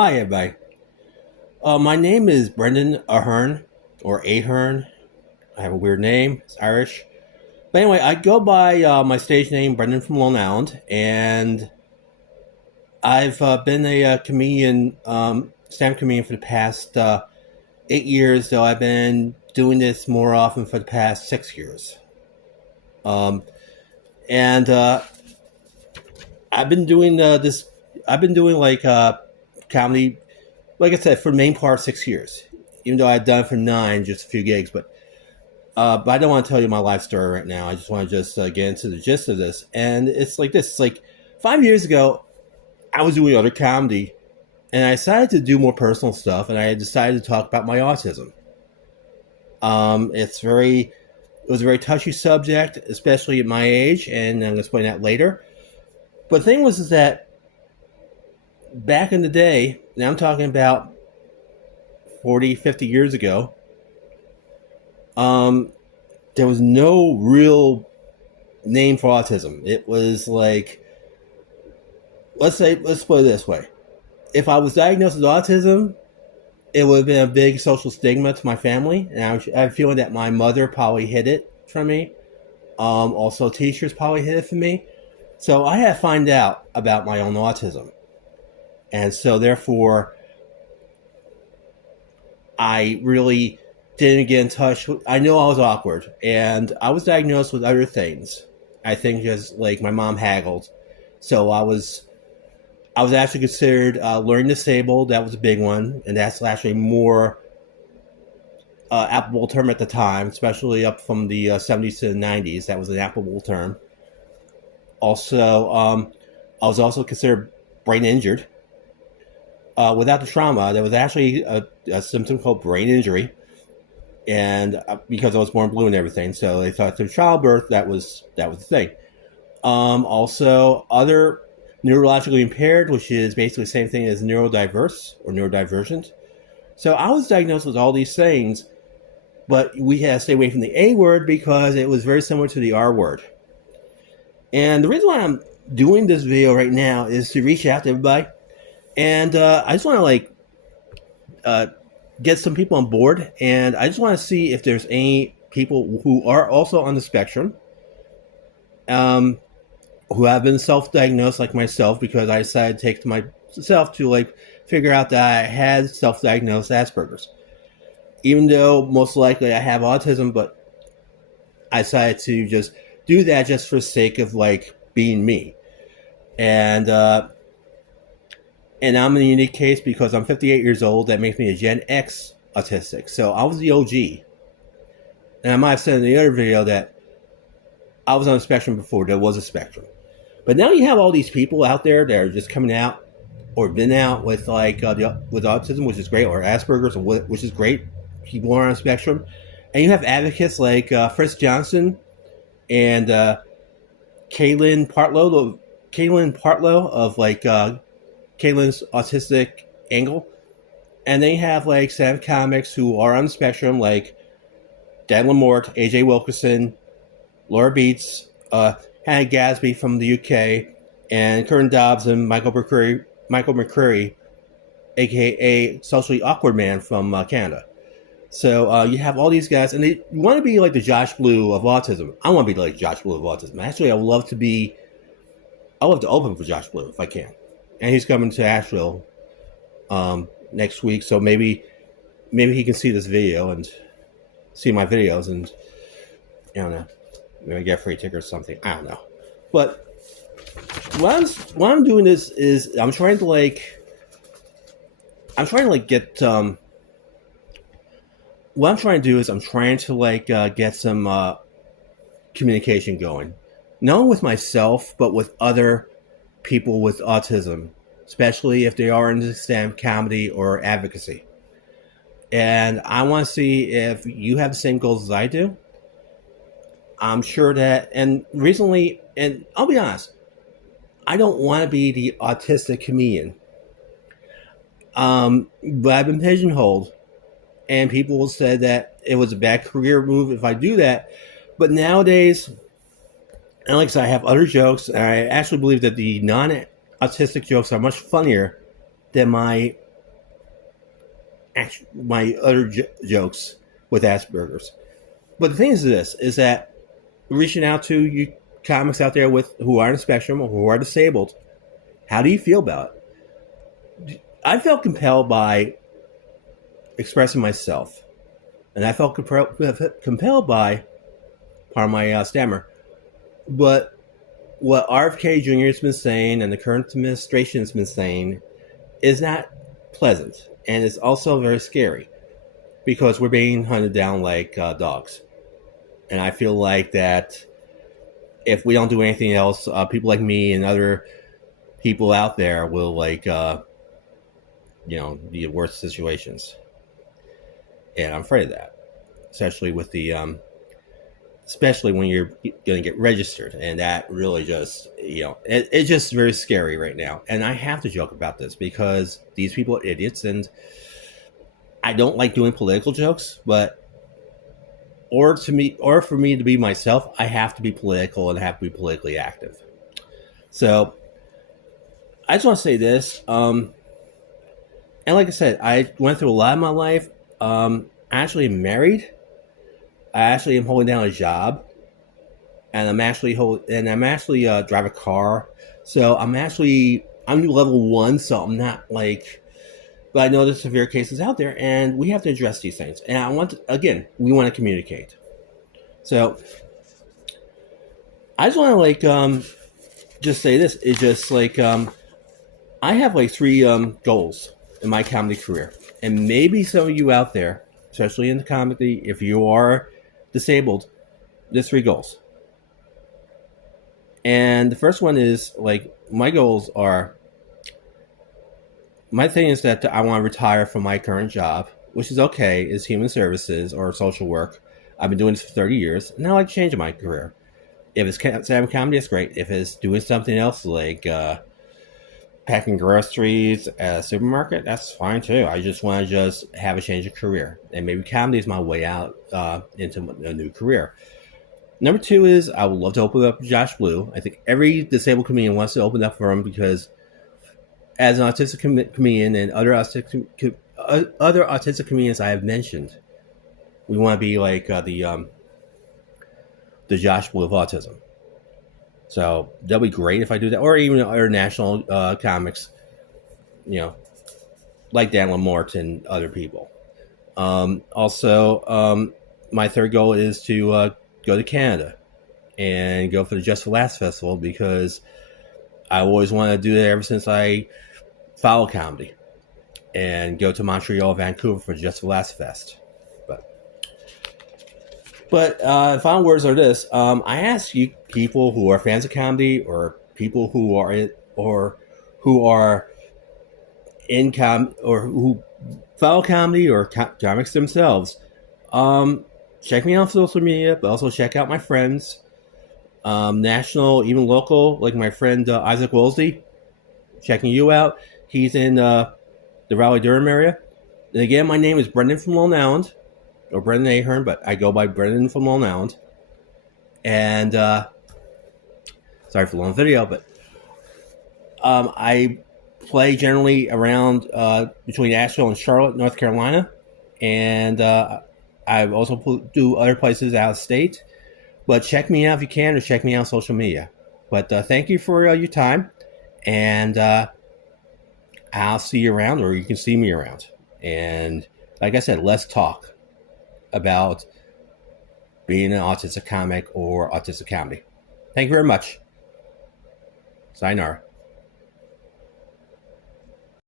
Hi, everybody. My name is Brendan Ahern, or Ahern. I have a weird name. It's Irish. But anyway, I go by my stage name, Brendan from Long Island, and I've been a comedian, stand-up comedian for the past 8 years, though I've been doing this more often for the past 6 years. Um, and I've been doing this. I've been doing comedy, like I said, for the main part 6 years. Even though I've done it for nine, just a few gigs, but I don't want to tell you my life story right now. I just want to just get into the gist of this. And it's like this. It's like 5 years ago, I was doing other comedy, and I decided to do more personal stuff, and I decided to talk about my autism. It's very, it was a very touchy subject, especially at my age, and I'm going to explain that later. But the thing was is that back in the day, now I'm talking about 40, 50 years ago, um, there was no real name for autism. It was like, let's put it this way. If I was diagnosed with autism, it would have been a big social stigma to my family. And I have a feeling that my mother probably hid it from me. Also, teachers probably hid it from me. So I had to find out about my own autism. And so, therefore, I really didn't get in touch. I know I was awkward. And I was diagnosed with other things. I think just like my mom haggled. So I was actually considered learning disabled. That was a big one, and that's actually more applicable term at the time, especially up from the '70s to the '90s. That was an applicable term. Also, I was also considered brain injured. Without the trauma, there was actually a symptom called brain injury, and because I was born blue and everything, so they thought through childbirth that was the thing. Also, other neurologically impaired, which is basically the same thing as neurodiverse or neurodivergent. So I was diagnosed with all these things, but we had to stay away from the A word because it was very similar to the R word. And the reason why I'm doing this video right now is to reach out to everybody, and I just want to uh, get some people on board, and I just want to see if there's any people who are also on the spectrum. Um, who have been self-diagnosed like myself because I decided to take to myself to like figure out that I had self-diagnosed Asperger's, even though most likely I have autism. But I decided to just do that just for the sake of like being me, and and I'm in a unique case because I'm 58 years old. That makes me a Gen X autistic. So I was the OG, and I might have said in the other video that I was on a spectrum before there was a spectrum. But now you have all these people out there that are just coming out or been out with with autism, which is great, or Asperger's, which is great. People are on a spectrum, and you have advocates like Fritz Johnson and Kaylin Partlow of Kaylin's Autistic Angle, and they have like stand comics who are on the spectrum, like Dan Lamort, AJ Wilkerson, Laura Beats, Hannah Gadsby from the UK, and Curtin Dobbs and Michael McCreary, aka Socially Awkward Man from Canada. So you have all these guys, and they want to be like the Josh Blue of autism. I want to be like Josh Blue of autism. Actually, I would love to open for Josh Blue if I can. And he's coming to Asheville next week, so maybe he can see this video and see my videos, and I don't know, maybe get a free ticket or something. I don't know. But what I'm doing is get what I'm trying to do is I'm trying to get some communication going, not only with myself but with other people with autism, especially if they are into stand comedy or advocacy. And I want to see if you have the same goals as I do. I'm sure that, and recently, and I'll be honest, I don't want to be the autistic comedian. But I've been pigeonholed, and people will say that it was a bad career move if I do that. But nowadays, and like I said, I have other jokes, and I actually believe that the non-autistic jokes are much funnier than my my other jokes with Asperger's. But the thing is this, is that reaching out to you comics out there with who are on the spectrum or who are disabled, how do you feel about it? I felt compelled by expressing myself. And I felt compelled by part of my stammer. But what RFK Jr. has been saying and the current administration has been saying is not pleasant. And it's also very scary because we're being hunted down like dogs. And I feel like that if we don't do anything else, people like me and other people out there will be in worse situations. And I'm afraid of that, especially with especially when you're going to get registered, and that really just it's just very scary right now. And I have to joke about this because these people are idiots, and I don't like doing political jokes, but or for me to be myself, I have to be political and have to be politically active. So I just want to say this, and like I said, I went through a lot in my life. I actually am married. I actually am holding down a job, and I'm actually drive a car. So I'm level 1, so I'm not like. But I know there's severe cases out there, and we have to address these things. And we want to communicate. So I just want to just say this. It's just I have 3 goals in my comedy career, and maybe some of you out there, especially in the comedy, if you are disabled, there's 3 goals. And the first one is my goals are. My thing is that I want to retire from my current job, which is okay, is human services or social work. I've been doing this for 30 years, and I like changing my career. If it's stand-up comedy, it's great. If it's doing something else like packing groceries at a supermarket, that's fine too. I just want to have a change of career, and maybe comedy is my way out into a new career. Number 2 is I would love to open up Josh Blue. I think every disabled comedian wants to open up for him because as an autistic comedian and other autistic comedians I have mentioned, we want to be like the Josh Blue of autism. So that'll be great if I do that, or even other national comics, like Dan Lamort and other people. Also, my third goal is to go to Canada and go for the Just for Laughs festival because I always wanted to do that ever since I follow comedy, and go to Montreal, Vancouver for Just for Laughs Fest. But final words are this: I ask you, people who are fans of comedy, or people who are in or who follow comedy or comics themselves, check me out on social media, but also check out my friends, national, even local, like my friend Isaac Woolsey. Checking you out. He's in the Raleigh-Durham area. And again, my name is Brendan from Long Island, or Brendan Ahern, but I go by Brendan from Long Island. And sorry for the long video, but I play generally around between Asheville and Charlotte, North Carolina. And I also do other places out of state. But check me out if you can, or check me out on social media. But thank you for your time. And I'll see you around, or you can see me around. And like I said, let's talk about being an autistic comic or autistic comedy. Thank you very much. Sayonara.